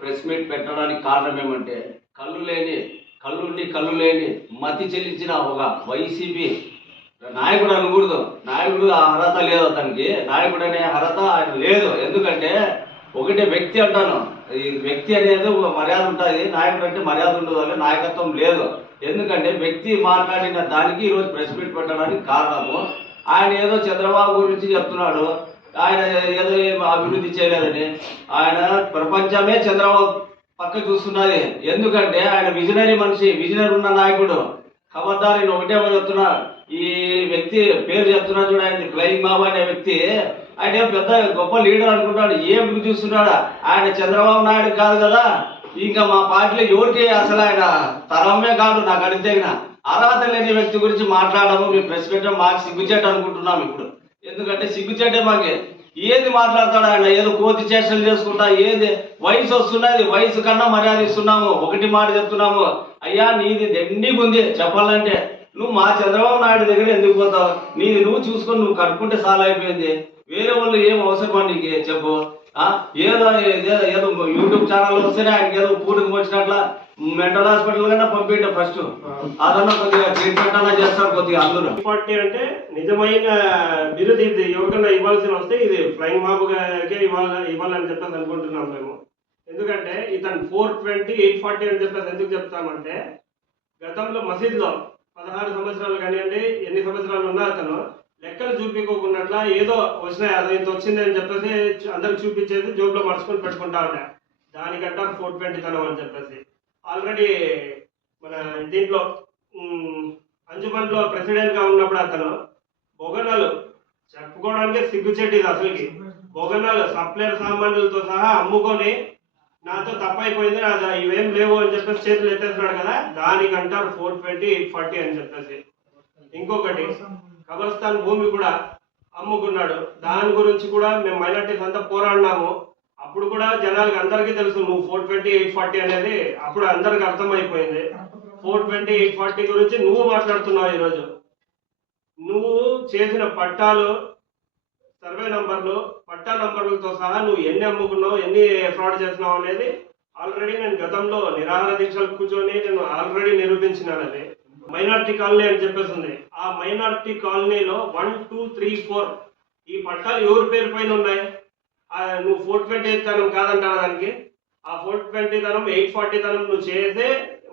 Press meet పెట్టడానికి కారణం ఏమంటే కళ్ళు లేని కళ్ళుండి కళ్ళు లేని మతి చెల్లించిన ఒక వైసీపీ నాయకుడు అనకూడదు. నాయకుడు ఆ అర్హత లేదు అతనికి. నాయకుడు అనే అర్హత ఆయన లేదు. ఎందుకంటే ఒకటే వ్యక్తి అంటాను. ఈ వ్యక్తి అనేది ఒక మర్యాద ఉంటుంది. నాయకుడు అంటే మర్యాద ఉండదు అని నాయకత్వం లేదు. ఎందుకంటే వ్యక్తి మాట్లాడిన దానికి ఈరోజు ప్రెస్ మీట్ పెట్టడానికి కారణము. ఆయన ఏదో చంద్రబాబు గురించి చెప్తున్నాడు. ఆయన ఏదో అభివృద్ధి చేయలేదని ఆయన ప్రపంచమే చంద్రబాబు పక్క చూస్తున్నది. ఎందుకంటే ఆయన విజనరీ మనిషి విజనరీ ఉన్న నాయకుడు. ఖబర్దార్ నేను ఒకటే చెప్తున్నా. ఈ వ్యక్తి పేరు చెప్తున్నా చూడ ఆయన ఫ్లయింగ్ బాబు అనే వ్యక్తి. ఆయన ఏం పెద్ద గొప్ప లీడర్ అనుకుంటాడు. ఏం చూస్తున్నాడా? ఆయన చంద్రబాబు నాయుడు కాదు కదా. ఇంకా మా పార్టీలో ఎవరికి అసలు ఆయన తరమే కాదు నాకు అడిగితేగిన అర్హత లేని వ్యక్తి గురించి మాట్లాడము మీ ప్రెస్ పెట్టడం మాకు సిగ్గుచేట అనుకుంటున్నాం ఇప్పుడు. ఎందుకంటే సిగ్గుచేటే మాకే. ఏది మాట్లాడతాడు ఆయన? ఏదో కోతి చేష్టలు చేసుకుంటా ఏది? వయసు వస్తున్నది వయసు కన్నా మర్యాద ఇస్తున్నాము. ఒకటి మాట చెప్తున్నాము. అయ్యా నీది దండిగా ఉంది చెప్పాలంటే నువ్వు మా చంద్రబాబు నాయుడు దగ్గర ఎందుకు పోతావు? నీది నువ్వు చూసుకొని నువ్వు కట్టుకుంటే చాలా అయిపోయింది. వేరే వాళ్ళు ఏం అవసరమా నీకు? చెప్పు? ఆ? ఏదో ఏదో యూట్యూబ్ ఛానల్ వస్తేనే ఆయనకి ఏదో పూటకు వచ్చినట్లా మెంటల్ హాస్పిటల్ కన్నా పంపించే ఫస్ట్. అదన్నా కొద్దిగా ట్రీట్మెంట్ అన్నా చేస్తారు కొద్దిగా అందరూ పార్టీ అంటే నిజమైన బిరుదు ఇది ఎవరికైనా ఇవ్వాల్సి వస్తే ఇది ఫ్లయింగ్ బాబుకే ఇవ్వాలి ఇవ్వాలని చెప్పేసి అనుకుంటున్నాం మేము. ఎందుకంటే ఇతను ఫోర్ ట్వంటీ ఎయిట్ ఫార్టీ అని చెప్పేసి ఎందుకు చెప్తామంటే గతంలో మసీద్లో పదహారు సంవత్సరాలు కానివ్వండి ఎన్ని సంవత్సరాలు ఉన్నా అతను లెక్కలు చూపించుకోకున్నట్ల ఏదో వచ్చినాయి అది ఇంత వచ్చింది అని చెప్పేసి అందరికి చూపించేది జోబులో మర్చుకొని పెట్టుకుంటా ఉంటా దానికంటారు ఫోర్ ట్వంటీ తనం అని చెప్పేసి. ఆల్రెడీ మన దీంట్లో అంజుమన్లో ప్రెసిడెంట్గా ఉన్నప్పుడు అతను బొగనలు చెప్పుకోవడానికి సిగ్గుచెట్టిది అసలుకి. బొగనలు సప్లైర్ సామాన్యులతో సహా అమ్ముకొని నాతో తప్పైపోయింది నా ఇవేం లేవు అని చెప్పేసి చేతులు ఎత్తేస్తున్నాడు కదా దానికి అంటారు ఫోర్ ట్వంటీ ఎయిట్ ఫార్టీ అని చెప్పేసి. ఇంకొకటి కబర్స్థాన్ భూమి కూడా అమ్ముకున్నాడు. దాని గురించి కూడా మేము మైనార్టీస్ అంతా పోరాడినాము. అప్పుడు కూడా జనాలకి అందరికీ తెలుసు నువ్వు ఫోర్ ట్వంటీ ఎయిట్ ఫార్టీ అనేది అప్పుడు అందరికి అర్థమైపోయింది. ఫోర్ ట్వంటీ ఎయిట్ ఫార్టీ గురించి నువ్వు మాట్లాడుతున్నావు ఈరోజు. నువ్వు చేసిన పట్టాలు సర్వే నంబర్లు పట్టా నంబర్లతో సహా నువ్వు ఎన్ని అమ్ముకున్నావు ఎన్ని ఫ్రాడ్ చేసినావు అనేది ఆల్రెడీ నేను గతంలో నిరాహార దీక్షలు కూర్చొని నేను ఆల్రెడీ నిరూపించినాను అది మైనార్టీ కాలనీ అని చెప్పేసి ఉంది. ఆ మైనార్టీ కాలనీలో వన్ టూ త్రీ ఫోర్ ఈ పట్టాలు ఎవరి పేరు పైన ఉన్నాయి? నువ్వు ఫోర్ ట్వంటీ తనం కాదంటావా దానికి? ఆ ఫోర్ ట్వంటీ తనం ఎయిట్ ఫార్టీ తనం నువ్వు చేసే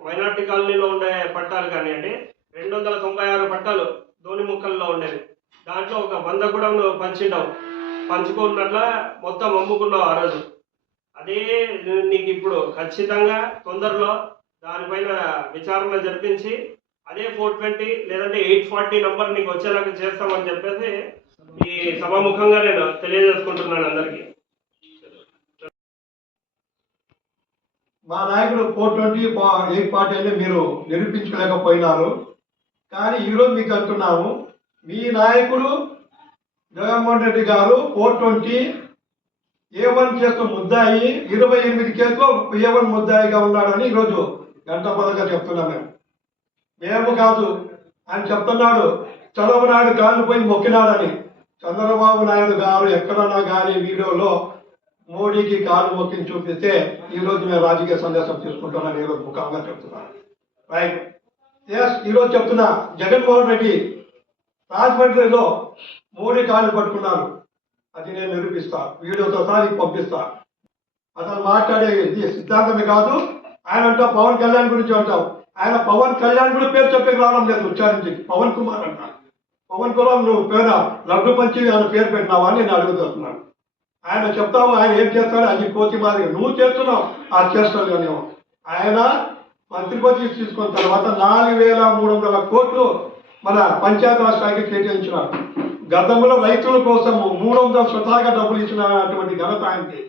మైనార్టీ కాలనీలో ఉండే పట్టాలు కానివ్వండి రెండు వందల తొంభై ఆరు పట్టాలు ధోని ముక్కల్లో ఉండేవి. దాంట్లో ఒక వంద కూడా నువ్వు పంచిండవు. పంచుకున్నట్ల మొత్తం అమ్ముకున్నావు ఆ రోజు. అదే నీకు ఇప్పుడు ఖచ్చితంగా తొందరలో దానిపైన విచారణ జరిపించి అదే ఫోర్ ట్వంటీ లేదంటే ఎయిట్ ఫార్టీ నంబర్ నీకు వచ్చేలాగా చేస్తామని చెప్పేసి ఈ సభాముఖంగా నేను తెలియజేసుకుంటున్నాను అందరికీ. మా నాయకుడు ఫోర్ ట్వంటీ ఎయిట్ పార్టీ అని మీరు నిరూపించలేకపోయినారు. కానీ ఈరోజు మీకు అంటున్నాము మీ నాయకుడు జగన్మోహన్ రెడ్డి గారు four twenty A one case ముద్దాయి ఇరవై ఎనిమిది కేసులో ఏ వన్ ముద్దాయిగా ఉన్నాడని ఈరోజు గంట పదగా చెప్తున్నాం మేము. మేము కాదు ఆయన చెప్తున్నాడు చదవనాడు నాయుడు కాళ్ళు పోయి మొక్కినాడని. చంద్రబాబు నాయుడు గారు ఎక్కడన్నా కానీ వీడియోలో మోడీకి కాలు మొక్కిని చూపిస్తే ఈరోజు మేము రాజకీయ సందేశం తీసుకుంటున్నాను ఈరోజు ముఖంగా చెప్తున్నాను. రైట్. ఎస్ ఈరోజు చెప్తున్నా జగన్మోహన్ రెడ్డి రాజమండ్రిలో మోడీ కాలు పట్టుకున్నారు. అది నేను నిరూపిస్తా. వీడియోతో సహా నీకు పంపిస్తా. అసలు మాట్లాడే ఇది సిద్ధాంతమే కాదు. ఆయన అంటా పవన్ కళ్యాణ్ గురించి అంటావు. ఆయన పవన్ కళ్యాణ్ కూడా పేరు చెప్పే రావడం లేదు ఉచ్చారించి పవన్ కుమార్ అంటారు. పవన్ కుమార్ నువ్వు పేరు లడ్డు పంచి ఆయన పేరు పెట్టినావా అని నేను అడుగుతున్నాను. ఆయన చెప్తావు ఆయన ఏం చేస్తాడు అది కోతి మాదిరి. నువ్వు చేస్తున్నావు ఆ చేస్తాడు కానీ ఆయన మంత్రి పదవి తీసుకున్న తర్వాత నాలుగు వేల మూడు వందల కోట్లు మన పంచాయతీరాజ్ శాఖకి కేటాయించినారు గతంలో రైతుల కోసం మూడు వందల స్వతహాగా డబ్బులు ఇచ్చినటువంటి ఘనత ఆయనకి.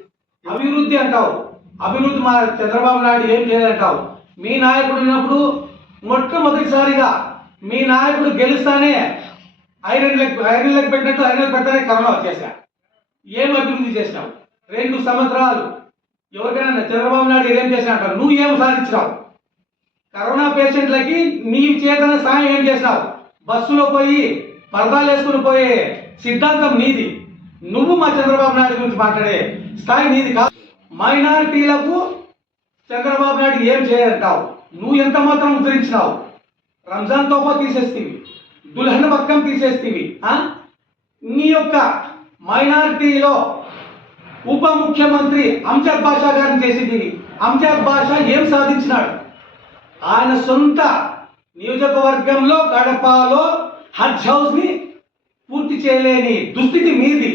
అభివృద్ధి అంటావు. అభివృద్ధి మా చంద్రబాబు నాయుడు ఏం చేయదంటావు మీ నాయకుడు ఉన్నప్పుడు మొట్టమొదటిసారిగా మీ నాయకుడు గెలుస్తానే ఐరన్ లెగ్ ఐరన్ లెగ్ పెట్టినట్టు ఐరన్ లెగ్ పెడతానే కరోనా వచ్చేసా ఏం అభివృద్ధి చేసినావు? రెండు సంవత్సరాలు. ఎవరికైనా చంద్రబాబు నాయుడు ఏం చేసినా అంటారు నువ్వు ఏం సాధించినావు? కరోనా పేషెంట్లకి నీ చేతన సాయం ఏం చేసినావు? బస్సులో పోయి పరదాలు వేసుకుని పోయే సిద్ధాంతం నీది. నువ్వు మా చంద్రబాబు నాయుడు గురించి మాట్లాడే స్థాయి నీది కాదు. మైనారిటీలకు చంద్రబాబు నాయుడు ఏం చేయాలంటావు నువ్వు ఎంత మాత్రం ఉద్ధరించినావు? రంజాన్ తోఫా తీసేస్తీవి దుల్హన్ పక్కన తీసేస్తేవి నీ యొక్క మైనారిటీలో ఉప ముఖ్యమంత్రి అంజద్ బాషా గారిని చేసేది. అంజద్ బాషా ఏం సాధించినాడు? ఆయన సొంత నియోజకవర్గంలో కడపలో హజ్ హౌస్ని పూర్తి చేయలేని దుస్థితి మీది.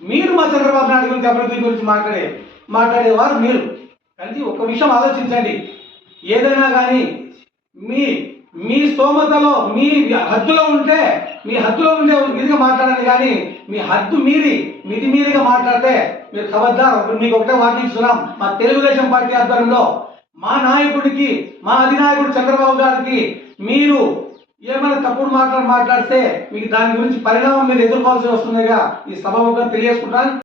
మీరు మా చంద్రబాబు నాయుడు గురించి అభివృద్ధి గురించి మాట్లాడే మాట్లాడేవారు మీరు. కానీ ఒక విషయం ఆలోచించండి. ఏదైనా కానీ మీ మీ స్తోమతలో మీ హద్దులో ఉంటే మీ హద్దులో ఉండే విధిగా మాట్లాడండి కానీ మీ హద్దు మీరి మితి మీరిగా మాట్లాడితే మీరు ఖబర్దార్ మీకు ఒకటే వాటిస్తున్నాం మా తెలుగుదేశం పార్టీ ఆధ్వర్యంలో మా నాయకుడికి మా అధినాయకుడు చంద్రబాబు గారికి మీరు ఏమైనా తప్పుడు మాట్లాడి మాట్లాడితే మీకు దాని గురించి పరిణామం మీరు ఎదుర్కోవాల్సి వస్తుందిగా ఈ సభముఖం తెలియజేసుకుంటాను.